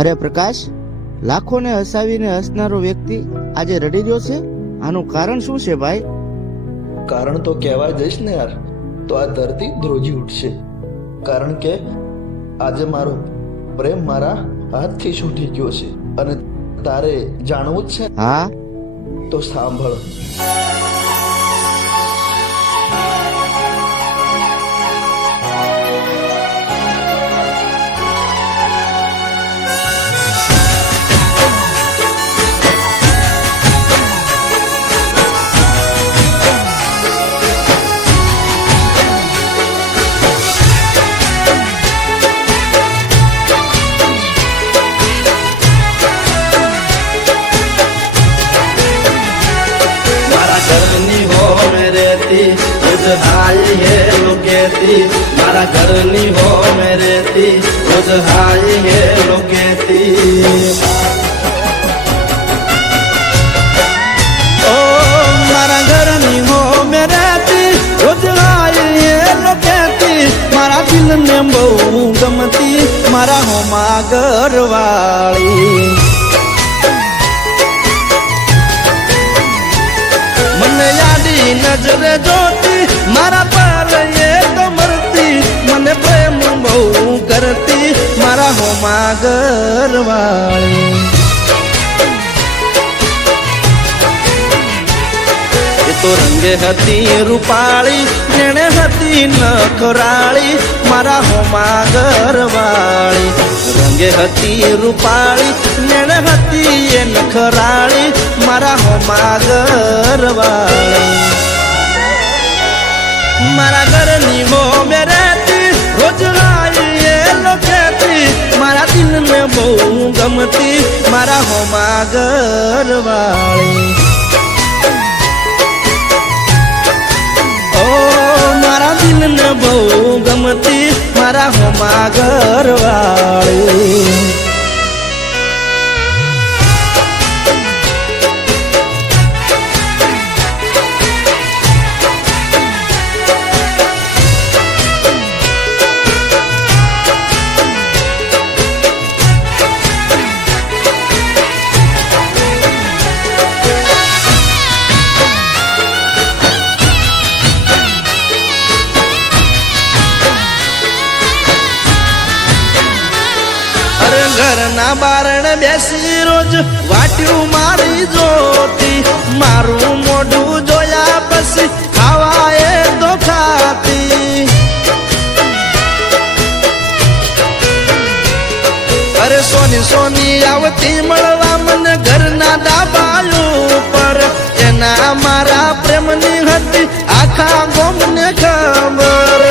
અરે પ્રકાશ, લાખોને હસાવીને હસનારો વ્યક્તિ આજે રડી રહ્યો છે. આનું કારણ શું છે ભાઈ? કારણ તો કહેવા જઈશ ને યાર તો આ ધરતી ધ્રુજી ઉઠશે. કારણ કે આજે મારો પ્રેમ મારા હાથથી છૂટી ગયો છે. અને તારે જાણવું જ છે? હા, તો સાંભળ. हाय है लोकेती मारा घरनी हो मेरे ती रोज हाय है लोकेती ओ मारा घरनी हो मेरे ती रोज हाय है लोकेती मारा दिल ने बहु गमती मारा हो घरवाली मन यादी नजर जोती मारा पर ये तो मरती मने प्रेम बहु करती मारा हो घरवाली ये तो रंगे हती रूपाली नेणे हती नखराली मारा हो घरवाली रंगे हती रूपाली नेणे हती ये नखराली मारा हो घरवाली मारा घरनी हो मेरे ती रोज आई ये लोकेती मारा दिल में बहु गमती मारा हो घरवाली ओ मारा दिल में बहु गमती मारा हो घरवाली घरना बारण बेसी रोज वाट्यू मारी जोती मारू मोढू जोया पसी खावाए तो खाती अरे सोनी सोनी आवती मळवा मन घरना दाबालू पर एना मारा प्रेमनी हती आखा गोमने खबर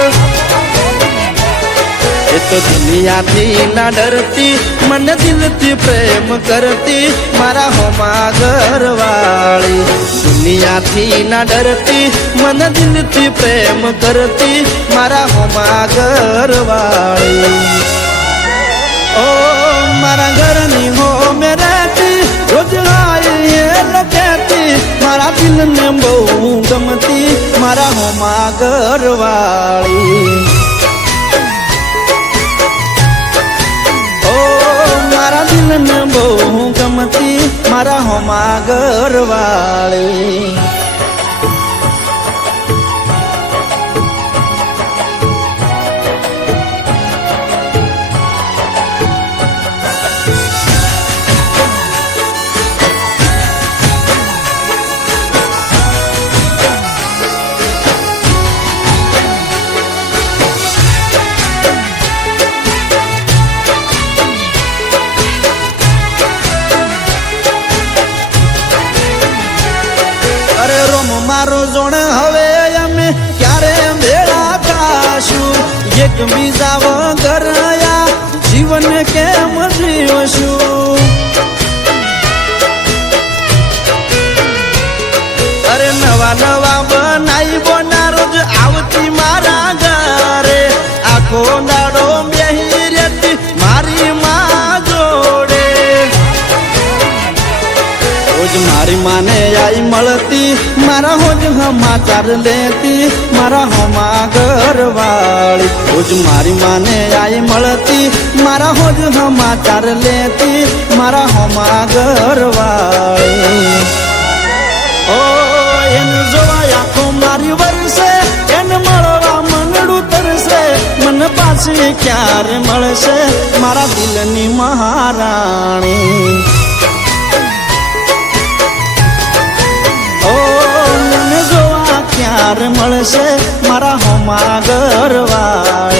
तो दुनिया थी ना डरती मन दिल थी प्रेम करती मारा हो घरवाली दुनिया थी ना डरती मन दिल थी प्रेम करती मारा हो घरवाली ओ मारा घरनी हो मेरे ती रोज आई ये लोकेती मारा दिल में बहु गमती मारा हो घरवाली मारा दिल में बहु गमती मारा हो घरवाली मारो जोण हवे अमे क्यारे भेड़ा थाशु एक बीजा वगर या जीवन केम जीवशु अरे नवा नवा बनाई बोना रोज आवती मारा घरे आखो दाड़ो बेही रेती मारी मां जोड़े रोज मारी माने आई मलती मारा हो समाचार लेती मारा हो घरवाली રોજ મારી માને આઈ મળતી, મારા હોજ સમાચાર લેતી, મારા હોમા ઘરવાળી. ઓ એને જોવા આંખો મારી વરસે, એને મળવા મનડું તરસે, મને પાછી ક્યારે મળશે મારા દિલની મહારાણી. ઓ મને જોવા ક્યારે મળશે મારા હોમા ઘરવાળી.